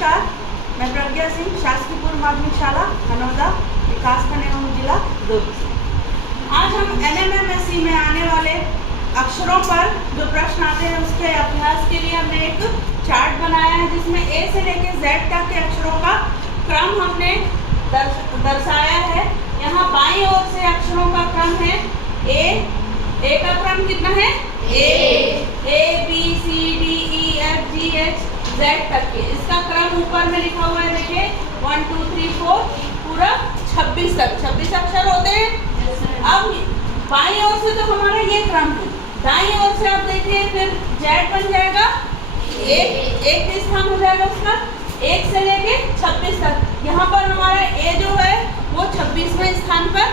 नमस्कार, मैं प्रज्ञा सिंह, शासकीय पूर्व माध्यमिक शाला हनौदा, विकासखंड एवं जिला दुर्ग से। आज हम NMMSE में आने वाले अक्षरों पर जो प्रश्न आते हैं उसके अभ्यास के लिए हमने एक चार्ट बनाया है, जिसमें A से लेकर Z तक के अक्षरों का क्रम हमने दर्शाया है। यहाँ बाईं ओर से अक्षरों का क्रम है A का क्रम कितना है? A B C D E F G H Z तक के। इसका क्रम ऊपर में लिखा हुआ है, देखिए 1 2 3 4 पूरा 26 तक 26 अक्षर होते हैं। अब बाईं ओर से तो हमारा ये क्रम है, दाईं ओर से आप देखिए फिर Z बन जाएगा, एक स्थान हो जाएगा उसका 1 से लेके 26 तक। यहाँ पर हमारा A जो है वो 26वें स्थान पर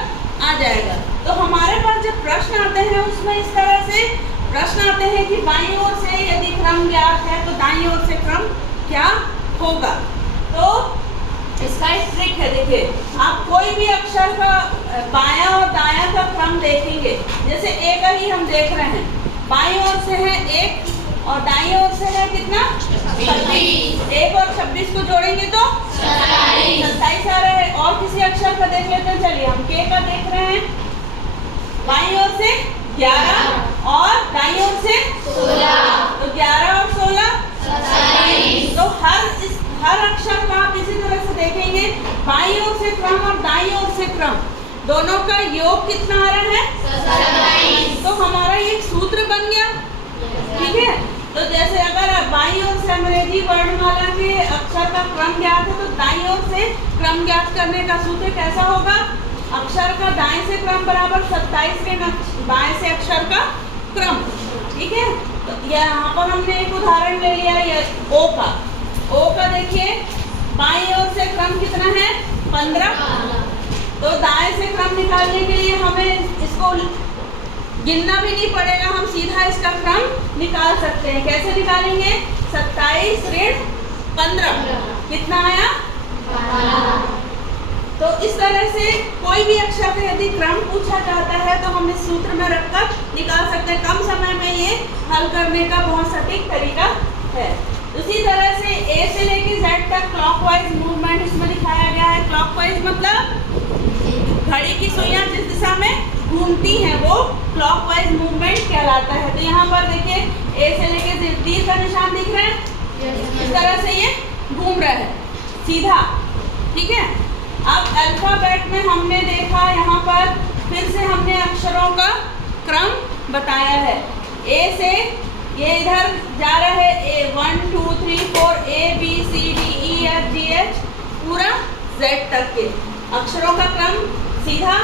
आ जाएगा। तो हमारे पास जब प्रश्न आते हैं उसमें इस तरह से प्रश्न आते हैं कि बाईं ओर से यदि क्रम ज्ञात है तो दाईं ओर से क्रम क्या होगा। तो इसका एक ट्रिक है, देखिए आप कोई भी अक्षर का बायां और दायां का क्रम देखेंगे, जैसे A का ही हम देख रहे हैं, बाईं ओर से है 1 और दाईं ओर से है कितना? 26। 1 और 26 को जोड़ेंगे तो 27 आ रहा है। और किसी अक्षर का देख लेते हैं, चलिए हम K का देख रहे हैं, बाईं ओर से 11 और दाईं ओर से 16, तो 11 और 16 27। तो हर अक्षर का आप इसी तरह से देखेंगे, बाईं ओर से क्रम और दाईं ओर से क्रम दोनों का योग कितना आ रहा है? 27। तो हमारा ये सूत्र बन गया, ठीक है। तो जैसे अगर बाईं ओर से अंग्रेजी वर्णमाला के अक्षर का क्रम ज्ञात है तो दाईं ओर से क्रम ज्ञात करने का सूत्र कैसा होगा? अक्षर का दाएं से क्रम बराबर 27 के बाएं से अक्षर का क्रम, ठीक है। तो यहाँ पर हमने एक उदाहरण ले लिया है O का देखिए, बाईं ओर से क्रम कितना है? 15। तो दाएं से क्रम निकालने के लिए हमें इसको गिनना भी नहीं पड़ेगा, हम सीधा इसका क्रम निकाल सकते हैं। कैसे निकालेंगे? 27 ऋण 15 कितना आया? 12। तो इस तरह से कोई भी अक्षर का यदि क्रम पूछा जाता है तो हम इस सूत्र में रखकर निकाल सकते हैं। कम समय में ये हल करने का बहुत सटीक तरीका है। उसी तरह से A से लेके Z तक क्लॉकवाइज मूवमेंट इसमें दिखाया गया है। क्लॉकवाइज मतलब घड़ी की सुइयां जिस दिशा में घूमती हैं वो क्लॉकवाइज मूवमेंट कहलाता है। तो यहाँ पर देखिए A से लेके तीर का निशान दिख रहा है, इस तरह से ये घूम रहा है सीधा, ठीक है। अब अल्फाबेट में हमने देखा, यहाँ पर फिर से हमने अक्षरों का क्रम बताया है। A से ये इधर जा रहा है 1 2 3 4 A B C D E F G H पूरा Z तक के अक्षरों का क्रम सीधा।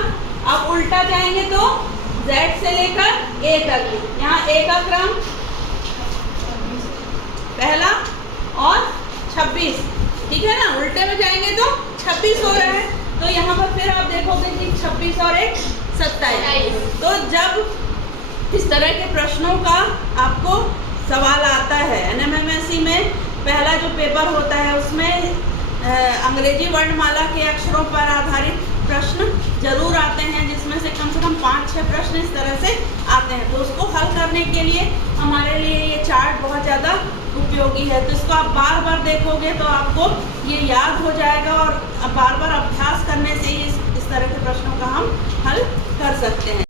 अब उल्टा जाएंगे तो Z से लेकर A तक, यहाँ A का क्रम पहला और 26, ठीक है ना। उल्टे में जाएंगे तो 26 हो रहा है, तो यहाँ पर फिर आप देखोगे कि 26 और 1 27। तो जब इस तरह के प्रश्नों का आपको सवाल आता है NMMSE में, पहला जो पेपर होता है उसमें अंग्रेजी वर्णमाला के अक्षरों पर आधारित प्रश्न जरूर आते हैं, जिसमें से कम 5-6 प्रश्न इस तरह से आते हैं। तो उसको हल करने के लिए हमारे लिए ये चार्ट बहुत ज़्यादा उपयोगी है। तो इसको आप बार बार देखोगे तो आपको ये याद हो जाएगा और बार बार अभ्यास करने से ही इस तरह के प्रश्नों का हम हल कर सकते हैं।